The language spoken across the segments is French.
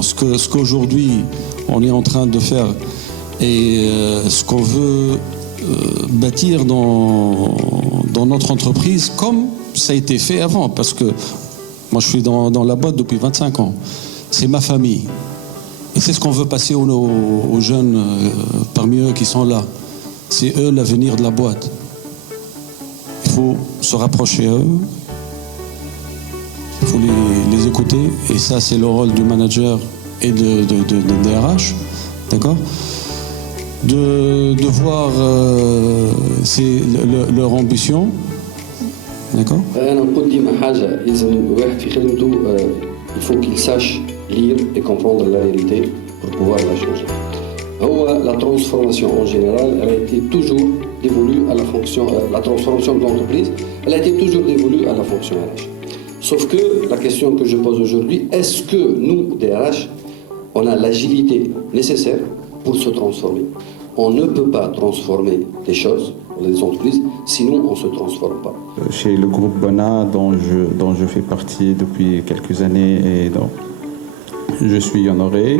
Ce qu'aujourd'hui on est en train de faire et ce qu'on veut bâtir dans notre entreprise, comme ça a été fait avant, parce que moi je suis dans la boîte depuis 25 ans. C'est ma famille. Et c'est ce qu'on veut passer aux jeunes parmi eux qui sont là. C'est eux l'avenir de la boîte. Il faut se rapprocher à eux. Il faut les écouter. Et ça, c'est le rôle du manager et de DRH. D'accord ? De voir leur ambition. D'accord ? Il faut qu'il sache lire et comprendre la réalité pour pouvoir la changer. La transformation en général, elle a été toujours dévolue à la fonction, la transformation de l'entreprise, elle a été toujours dévolue à la fonction RH. Sauf que la question que je pose aujourd'hui, est-ce que nous, DRH, on a l'agilité nécessaire pour se transformer? On ne peut pas transformer des choses, des entreprises, sinon on ne se transforme pas. Chez le groupe Bona, dont je fais partie depuis quelques années et dont je suis honoré,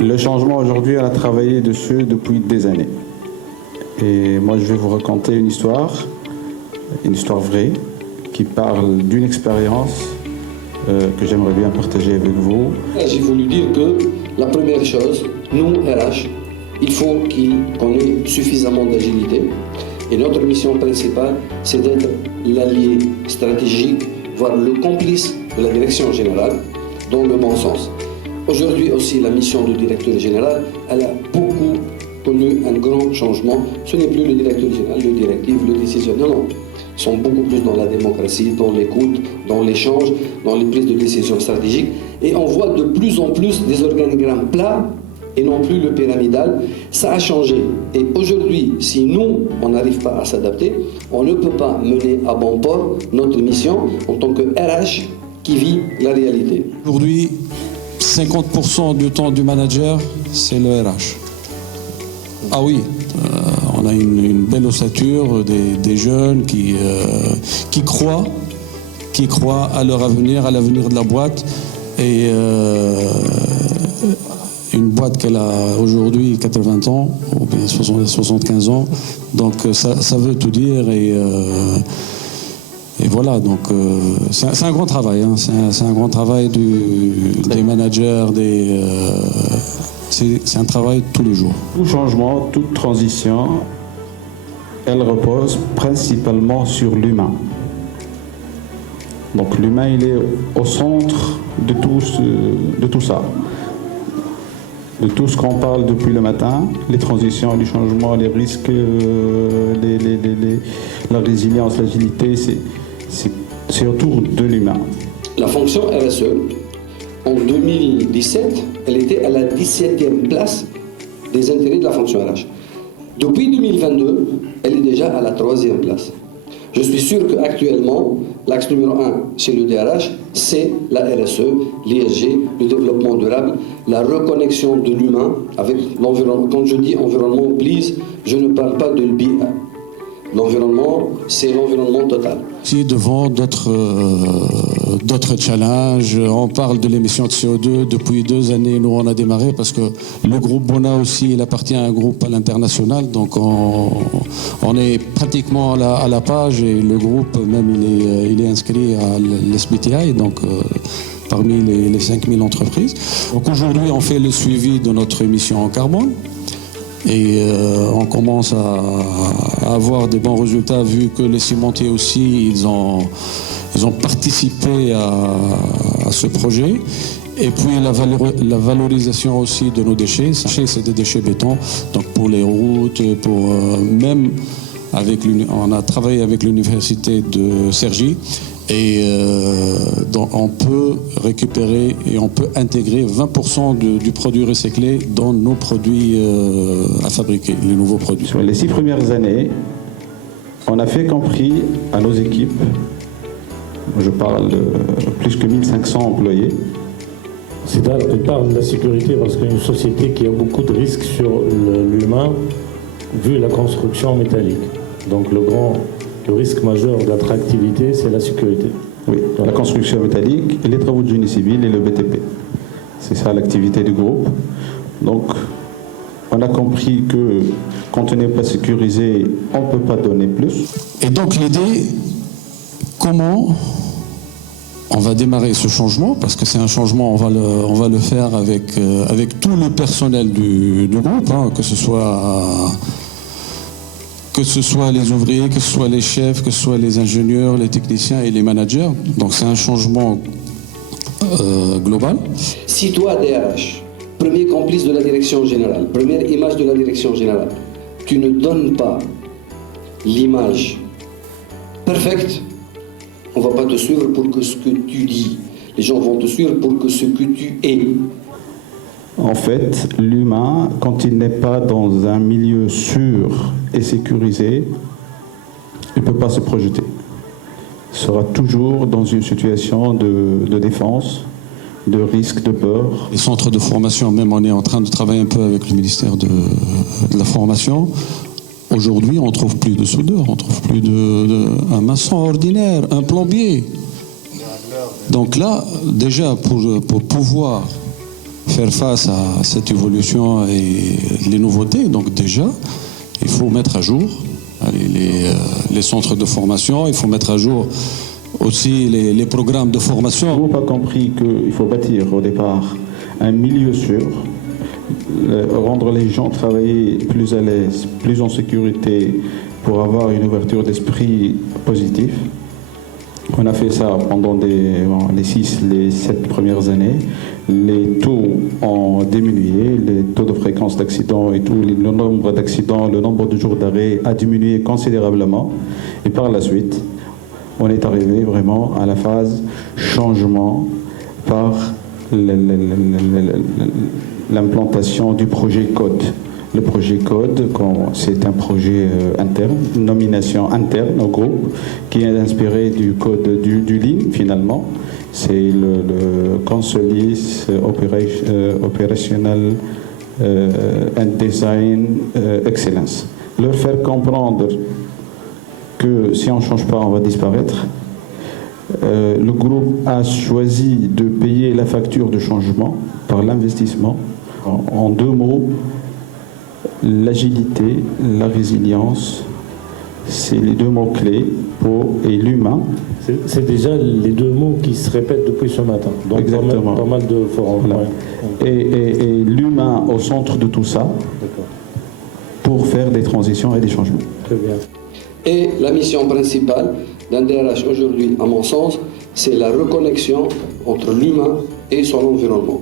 le changement aujourd'hui, on a travaillé dessus depuis des années. Et moi, je vais vous raconter une histoire vraie, qui parle d'une expérience que j'aimerais bien partager avec vous. J'ai voulu dire que la première chose, nous, RH, il faut qu'on ait suffisamment d'agilité. Et notre mission principale, c'est d'être l'allié stratégique, voire le complice de la direction générale, dans le bon sens. Aujourd'hui aussi, la mission du directeur général, elle a beaucoup connu un grand changement. Ce n'est plus le directeur général, le directif, le décisionnaire, non. Ils sont beaucoup plus dans la démocratie, dans l'écoute, dans l'échange, dans les prises de décision stratégiques. Et on voit de plus en plus des organigrammes plats et non plus le pyramidal. Ça a changé. Et aujourd'hui, si nous, on n'arrive pas à s'adapter, on ne peut pas mener à bon port notre mission en tant que RH qui vit la réalité. Aujourd'hui, 50% du temps du manager, c'est le RH. Ah oui, on a une belle ossature, des jeunes qui croient à leur avenir, à l'avenir de la boîte. Et une boîte qu'elle a aujourd'hui 80 ans, ou bien 75 ans, donc ça veut tout dire. Et voilà, donc c'est un grand travail, hein, c'est un grand travail des managers, c'est un travail tous les jours. Tout changement, toute transition, elle repose principalement sur l'humain. Donc l'humain, il est au centre de tout ça. De tout ce qu'on parle depuis le matin, les transitions, les changements, les risques, la résilience, l'agilité, c'est autour de l'humain. La fonction RSE, en 2017, elle était à la 17e place des intérêts de la fonction RH. Depuis 2022, elle est déjà à la 3e place. Je suis sûr qu'actuellement, l'axe numéro 1 chez le DRH, c'est la RSE, l'ESG, le développement durable, la reconnexion de l'humain avec l'environnement. Quand je dis environnement, please, je ne parle pas de l'BA. L'environnement, c'est l'environnement total. Si devant d'autres challenges, on parle de l'émission de CO2 depuis 2 années. Nous, on a démarré parce que le groupe Bona aussi, il appartient à un groupe à l'international. Donc, on est pratiquement à la page et le groupe, même, il est inscrit à l'SBTI, donc parmi les 5000 entreprises. Donc, aujourd'hui, on fait le suivi de notre émission en carbone. Et on commence à avoir des bons résultats vu que les cimentiers aussi, ils ont participé à ce projet. Et puis la valorisation aussi de nos déchets. C'est des déchets béton, donc pour les routes, pour même on a travaillé avec l'université de Cergy. Et donc on peut récupérer et on peut intégrer 20% du produit recyclé dans nos produits à fabriquer, les nouveaux produits. Sur les 6 premières années, on a fait compris à nos équipes, je parle de plus que 1500 employés. C'est là que parle de la sécurité parce qu'une société qui a beaucoup de risques sur l'humain, vu la construction métallique. Donc le risque majeur d'attractivité, c'est la sécurité. Oui, la construction métallique, et les travaux de génie civil et le BTP. C'est ça l'activité du groupe. Donc, on a compris que quand on n'est pas sécurisé, on ne peut pas donner plus. Et donc l'idée, comment on va démarrer ce changement, parce que c'est un changement, on va le faire avec tout le personnel du groupe, hein, que ce soit les ouvriers, que ce soit les chefs, que ce soit les ingénieurs, les techniciens et les managers. Donc c'est un changement global. Si toi, DRH, premier complice de la direction générale, première image de la direction générale, tu ne donnes pas l'image parfaite, on ne va pas te suivre pour que ce que tu dis. Les gens vont te suivre pour que ce que tu es. En fait, l'humain, quand il n'est pas dans un milieu sûr et sécurisé, il ne peut pas se projeter. Il sera toujours dans une situation de défense, de risque, de peur. Les centres de formation, même on est en train de travailler un peu avec le ministère de la formation. Aujourd'hui, on ne trouve plus de soudeur, on ne trouve plus un maçon ordinaire, un plombier. Donc là, déjà, pour pouvoir faire face à cette évolution et les nouveautés, donc déjà, il faut mettre à jour les centres de formation, il faut mettre à jour aussi les programmes de formation. Le groupe a compris qu'il faut bâtir au départ un milieu sûr, rendre les gens travailler plus à l'aise, plus en sécurité pour avoir une ouverture d'esprit positive. On a fait ça pendant les 7 premières années. Les taux ont diminué, les taux de fréquence d'accidents et tout, le nombre d'accidents, le nombre de jours d'arrêt a diminué considérablement. Et par la suite, on est arrivé vraiment à la phase changement par l'implantation du projet Code. Le projet Code, c'est un projet interne, une nomination interne au groupe, qui est inspiré du code du Lean finalement. C'est le Consolis Operational and Design Excellence. Leur faire comprendre que si on ne change pas, on va disparaître. Le groupe a choisi de payer la facture de changement par l'investissement. En 2 mots, l'agilité, la résilience, c'est les 2 mots-clés et l'humain. C'est déjà les 2 mots qui se répètent depuis ce matin. Donc exactement. Pas mal de forums. Voilà. Et l'humain au centre de tout ça, pour faire des transitions et des changements. Très bien. Et la mission principale d'un DRH aujourd'hui, à mon sens, c'est la reconnexion entre l'humain et son environnement.